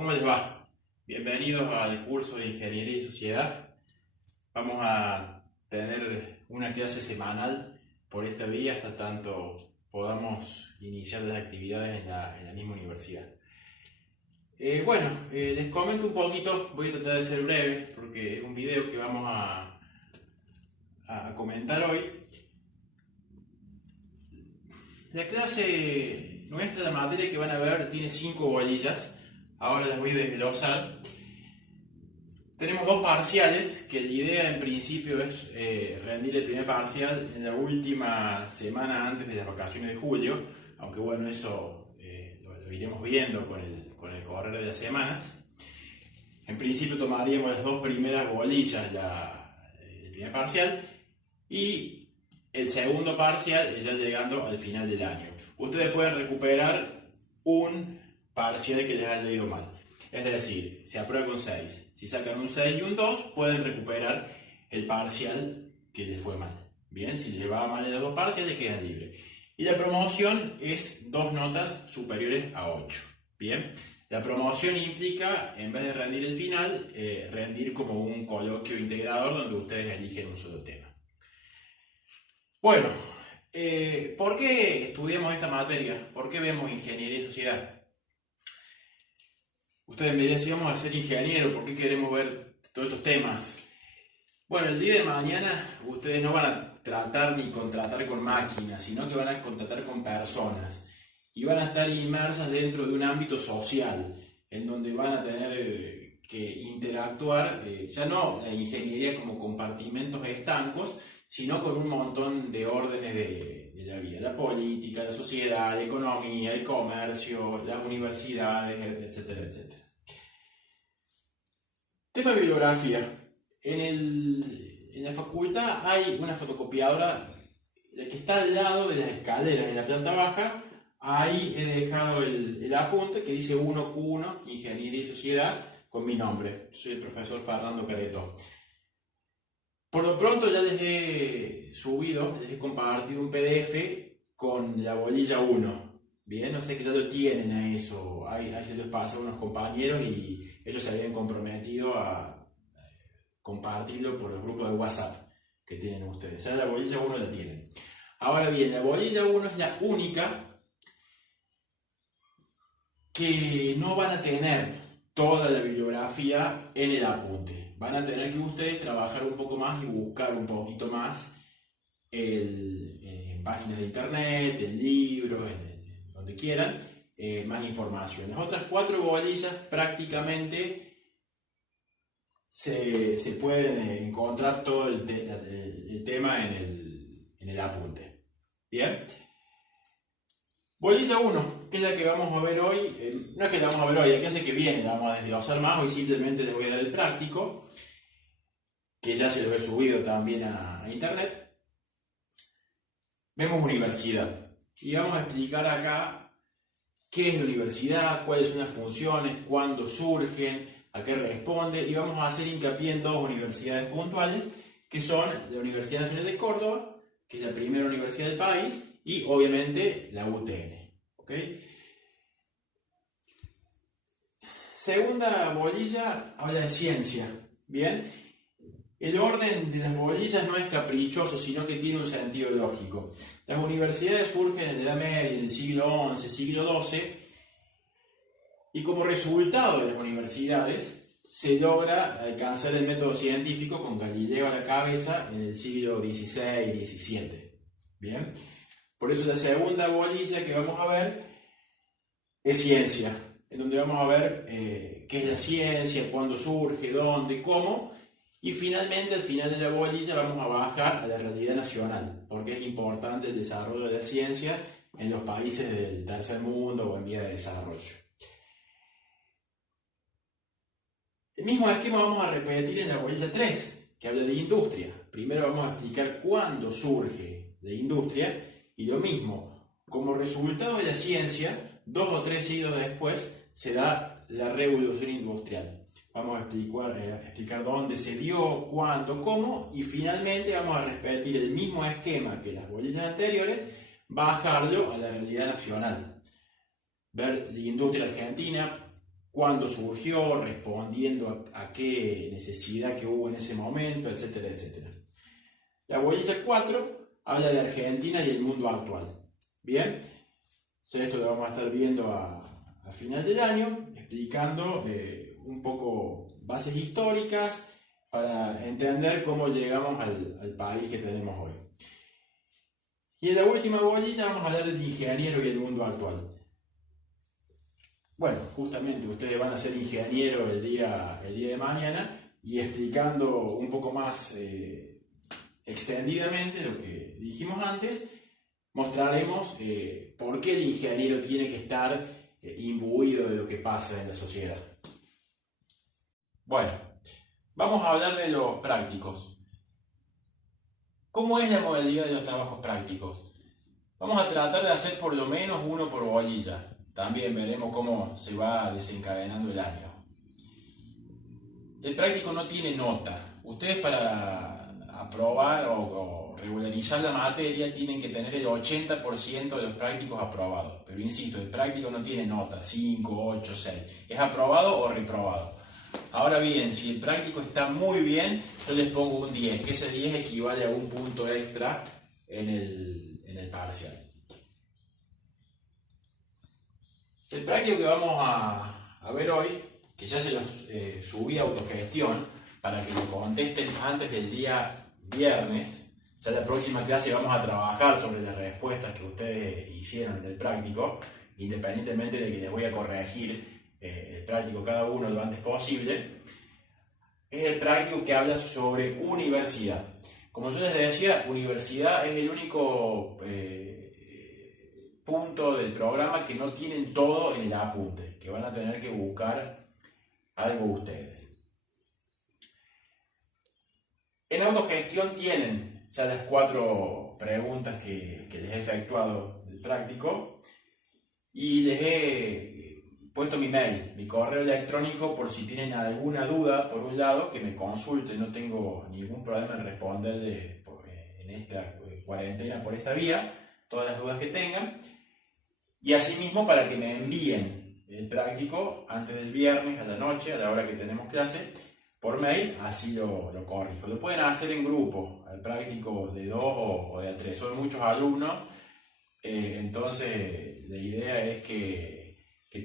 ¿cómo les va? Bienvenidos al curso de Ingeniería y Sociedad. Vamos a tener una clase semanal por esta vía hasta tanto podamos iniciar las actividades en la misma universidad. Les comento un poquito, voy a tratar de ser breve porque es un video que vamos a comentar hoy. La clase nuestra, la materia que van a ver, tiene 5 bolillas. Ahora las voy a desglosar. Tenemos 2 parciales, que la idea en principio es rendir el primer parcial en la última semana antes de las vacaciones de julio, aunque bueno, eso lo iremos viendo con el correr de las semanas. En principio tomaríamos las 2 primeras bolillas, el primer parcial, y el segundo parcial ya llegando al final del año. Ustedes pueden recuperar un parcial que les haya ido mal. Es decir, se aprueba con 6. Si sacan un 6 y un 2, pueden recuperar el parcial que les fue mal. Bien, si les va mal en los 2 parciales, quedan libres. Y la promoción es 2 notas superiores a 8. Bien, la promoción implica, en vez de rendir el final, rendir como un coloquio integrador donde ustedes eligen un solo tema. Bueno, ¿por qué estudiamos esta materia? ¿Por qué vemos Ingeniería y Sociedad? Ustedes me dirán, si vamos a ser ingenieros, ¿por qué queremos ver todos estos temas? Bueno, el día de mañana ustedes no van a tratar ni contratar con máquinas, sino que van a contratar con personas. Y van a estar inmersas dentro de un ámbito social, en donde van a tener que interactuar, ya no la ingeniería como compartimentos estancos, sino con un montón de órdenes de la vida, la política, la sociedad, la economía, el comercio, las universidades, etcétera, etcétera. Tema de bibliografía. En la facultad hay una fotocopiadora que está al lado de las escaleras de la planta baja. Ahí he dejado el apunte que dice 1Q1, Ingeniería y Sociedad, con mi nombre. Soy el profesor Fernando Careto. Por lo pronto ya les he compartido un PDF con la bolilla 1. Bien, no sé que ya lo tienen a eso. Ahí se los pasa a unos compañeros y ellos se habían comprometido a compartirlo por los grupos de WhatsApp que tienen ustedes. Ya la bolilla 1 la tienen. Ahora bien, la bolilla 1 es la única que no van a tener toda la bibliografía en el apunte. Van a tener que ustedes trabajar un poco más y buscar un poquito más en páginas de internet, en libros, en donde quieran, más información. Las otras 4 bolillas prácticamente se pueden encontrar todo el tema en el apunte. Bien. Bolilla 1, que es la que vamos a ver hoy. No es que la vamos a ver hoy, la clase que viene la vamos a desglosar más. Hoy simplemente les voy a dar el práctico, que ya se los he subido también a internet. Vemos universidad y vamos a explicar acá qué es la universidad, cuáles son las funciones, cuándo surgen, a qué responde, y vamos a hacer hincapié en 2 universidades puntuales, que son la Universidad Nacional de Córdoba, que es la primera universidad del país, y obviamente la UTN. ¿Okay? Segunda bolilla habla de ciencia. Bien, el orden de las bolillas no es caprichoso, sino que tiene un sentido lógico. Las universidades surgen en la Edad Media, en el siglo XI, siglo XII, y como resultado de las universidades se logra alcanzar el método científico con Galileo a la cabeza en el siglo XVI y XVII. Bien. Por eso la segunda bolilla que vamos a ver es ciencia, en donde vamos a ver qué es la ciencia, cuándo surge, dónde, cómo, y finalmente al final de la bolilla vamos a bajar a la realidad nacional, porque es importante el desarrollo de la ciencia en los países del tercer mundo o en vía de desarrollo. El mismo esquema vamos a repetir en la bolilla 3, que habla de industria. Primero vamos a explicar cuándo surge la industria. Y lo mismo, como resultado de la ciencia, 2 o 3 siglos después se da la revolución industrial. Vamos a explicar dónde se dio, cuándo, cómo, y finalmente vamos a repetir el mismo esquema que las bolillas anteriores, bajarlo a la realidad nacional. Ver la industria argentina, cuándo surgió, respondiendo a qué necesidad que hubo en ese momento, etcétera, etcétera. La bolilla 4 habla de Argentina y el mundo actual. Bien, esto lo vamos a estar viendo a final del año, explicando un poco bases históricas para entender cómo llegamos al país que tenemos hoy. Y en la última bolilla vamos a hablar del ingeniero y el mundo actual. Bueno, justamente ustedes van a ser ingenieros el día de mañana y explicando un poco más extendidamente lo que dijimos antes, mostraremos por qué el ingeniero tiene que estar imbuido de lo que pasa en la sociedad. Bueno, vamos a hablar de los prácticos. ¿Cómo es la modalidad de los trabajos prácticos? Vamos a tratar de hacer por lo menos uno por bolilla. También veremos cómo se va desencadenando el año. El práctico no tiene nota. Ustedes para aprobar o regularizar la materia tienen que tener el 80% de los prácticos aprobados. Pero insisto, el práctico no tiene nota, 5, 8, 6. Es aprobado o reprobado. Ahora bien, si el práctico está muy bien, yo les pongo un 10, que ese 10 equivale a un punto extra en el parcial. El práctico que vamos a ver hoy, que ya se los subí a autogestión para que lo contesten antes del día viernes. Ya en la próxima clase vamos a trabajar sobre las respuestas que ustedes hicieron en el práctico, independientemente de que les voy a corregir el práctico cada uno lo antes posible. Es el práctico que habla sobre universidad. Como yo les decía, universidad es el único punto del programa que no tienen todo en el apunte, que van a tener que buscar algo ustedes. En autogestión tienen ya las 4 preguntas que les he efectuado del práctico y les he puesto mi mail, mi correo electrónico, por si tienen alguna duda, por un lado, que me consulten. No tengo ningún problema en responderle en esta cuarentena por esta vía, todas las dudas que tengan. Y asimismo para que me envíen el práctico antes del viernes a la noche, a la hora que tenemos clase, por mail, así lo corrijo. Lo pueden hacer en grupo, al práctico de 2 o de a 3. Son muchos alumnos, entonces la idea es que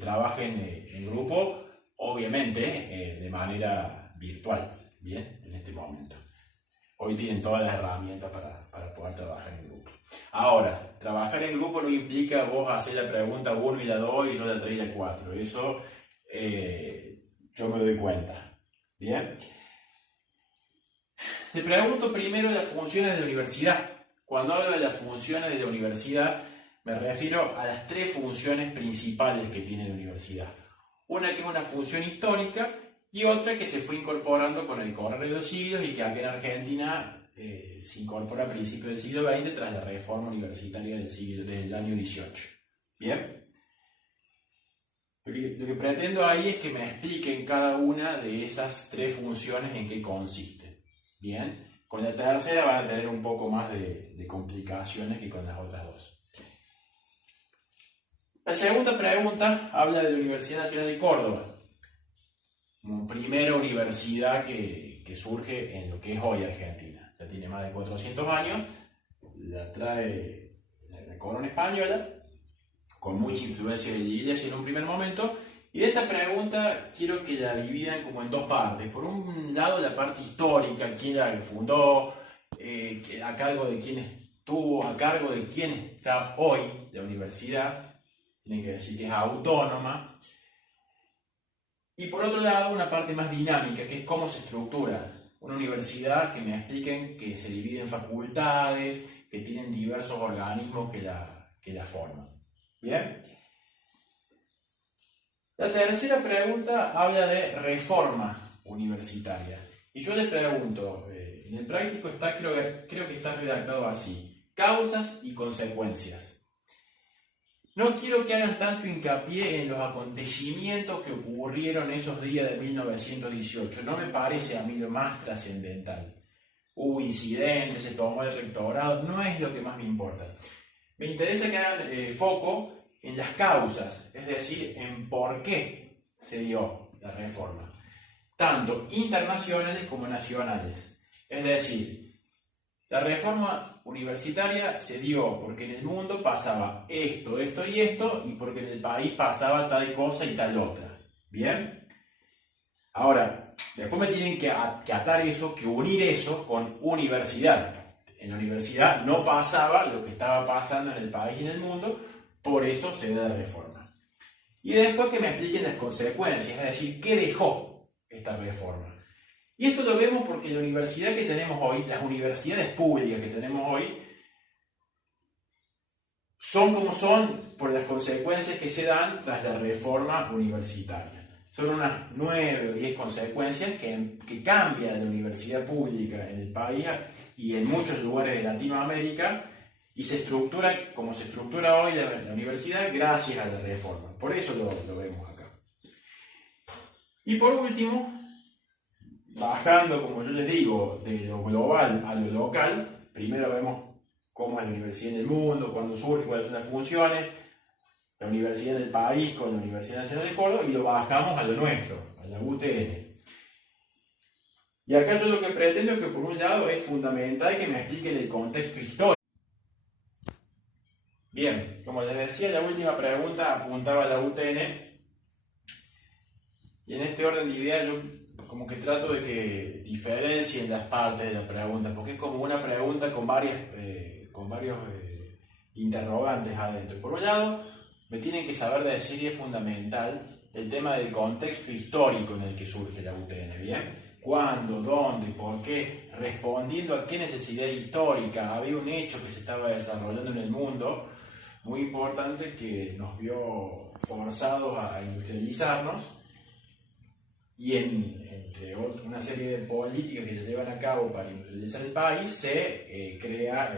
trabajen en grupo, obviamente de manera virtual, bien, en este momento. Hoy tienen todas las herramientas para poder trabajar en grupo. Ahora, trabajar en grupo no implica vos hacer la pregunta 1 y la 2 y yo la 3 y la 4. Eso yo me doy cuenta. Bien. Te pregunto primero las funciones de la universidad. Cuando hablo de las funciones de la universidad, me refiero a las 3 funciones principales que tiene la universidad. Una que es una función histórica y otra que se fue incorporando con el correr de los siglos y que aquí en Argentina se incorpora a principios del siglo XX tras la reforma universitaria del año 18. ¿Bien? Lo que pretendo ahí es que me expliquen cada una de esas 3 funciones en qué consiste. ¿Bien? Con la tercera van a tener un poco más de complicaciones que con las otras 2. La segunda pregunta habla de la Universidad Nacional de Córdoba, como primera universidad que surge en lo que es hoy Argentina. Ya tiene más de 400 años, la trae la corona española, con mucha influencia de la Iglesia en un primer momento, y de esta pregunta quiero que la dividan como en 2 partes. Por un lado, la parte histórica, quién la fundó, a cargo de quién estuvo, a cargo de quién está hoy la universidad, tienen que decir que es autónoma. Y por otro lado, una parte más dinámica, que es cómo se estructura una universidad, que me expliquen que se divide en facultades, que tienen diversos organismos que la forman. ¿Bien? La tercera pregunta habla de reforma universitaria. Y yo les pregunto, en el práctico creo que está redactado así: causas y consecuencias. No quiero que hagan tanto hincapié en los acontecimientos que ocurrieron esos días de 1918. No me parece a mí lo más trascendental. Hubo incidentes, se tomó el rectorado, no es lo que más me importa. Me interesa que hagan foco en las causas, es decir, en por qué se dio la reforma, tanto internacionales como nacionales. Es decir, la reforma universitaria se dio porque en el mundo pasaba esto, esto y esto, y porque en el país pasaba tal cosa y tal otra. ¿Bien? Ahora, después me tienen que atar eso, que unir eso con universidad. En la universidad no pasaba lo que estaba pasando en el país y en el mundo, por eso se da la reforma. Y después que me expliquen las consecuencias, es decir, qué dejó esta reforma. Y esto lo vemos porque la universidad que tenemos hoy, las universidades públicas que tenemos hoy, son como son por las consecuencias que se dan tras la reforma universitaria. Son unas 9 o 10 consecuencias que cambian la universidad pública en el país y en muchos lugares de Latinoamérica y se estructura como se estructura hoy la universidad gracias a la reforma. Por eso lo vemos acá. Y por último, bajando, como yo les digo, de lo global a lo local, primero vemos cómo es la universidad en el mundo, cuándo surge, cuáles son las funciones, la universidad del país con la Universidad Nacional de Córdoba y lo bajamos a lo nuestro, a la UTN. Y acá yo lo que pretendo es que por un lado es fundamental que me expliquen el contexto histórico. Bien, como les decía, la última pregunta apuntaba a la UTN y en este orden de ideas yo como que trato de que diferencien las partes de la pregunta, porque es como una pregunta con varios interrogantes adentro. Por un lado, me tienen que saber decir, y es fundamental, el tema del contexto histórico en el que surge la UTN, ¿bien? ¿Cuándo, dónde, por qué? Respondiendo a qué necesidad histórica. Había un hecho que se estaba desarrollando en el mundo, muy importante, que nos vio forzados a industrializarnos, y entre una serie de políticas que se llevan a cabo para industrializar el país, se crea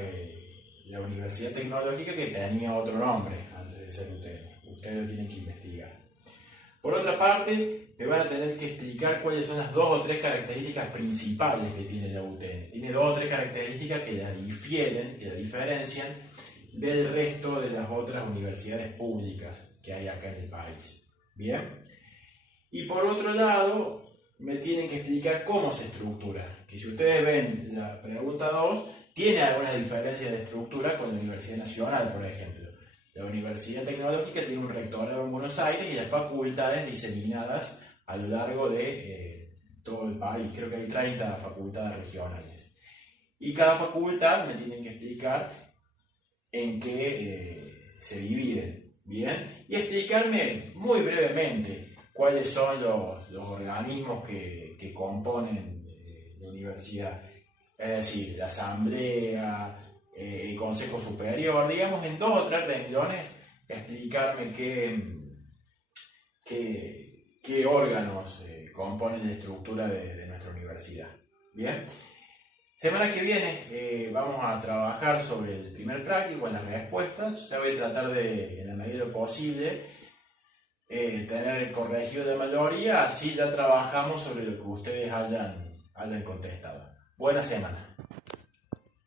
la Universidad Tecnológica, que tenía otro nombre antes de ser UTN. Ustedes lo tienen que investigar. Por otra parte, me van a tener que explicar cuáles son las 2 o 3 características principales que tiene la UTN. Tiene 2 o 3 características que la difieren, que la diferencian del resto de las otras universidades públicas que hay acá en el país. ¿Bien? Y por otro lado, me tienen que explicar cómo se estructura. Que si ustedes ven la pregunta 2, tiene alguna diferencia de estructura con la Universidad Nacional, por ejemplo. La Universidad Tecnológica tiene un rectorado en Buenos Aires y las facultades diseminadas a lo largo de todo el país. Creo que hay 30 facultades regionales. Y cada facultad me tienen que explicar en qué se dividen. ¿Bien? Y explicarme muy brevemente cuáles son los organismos que componen la universidad. Es decir, la asamblea, el consejo superior, digamos en 2 o 3 renglones, explicarme qué órganos componen la estructura de nuestra universidad. Bien, semana que viene vamos a trabajar sobre el primer práctico, en las respuestas. Ya voy a tratar de, en la medida de lo posible, tener corregido de mayoría, así ya trabajamos sobre lo que ustedes hayan contestado. Buena semana.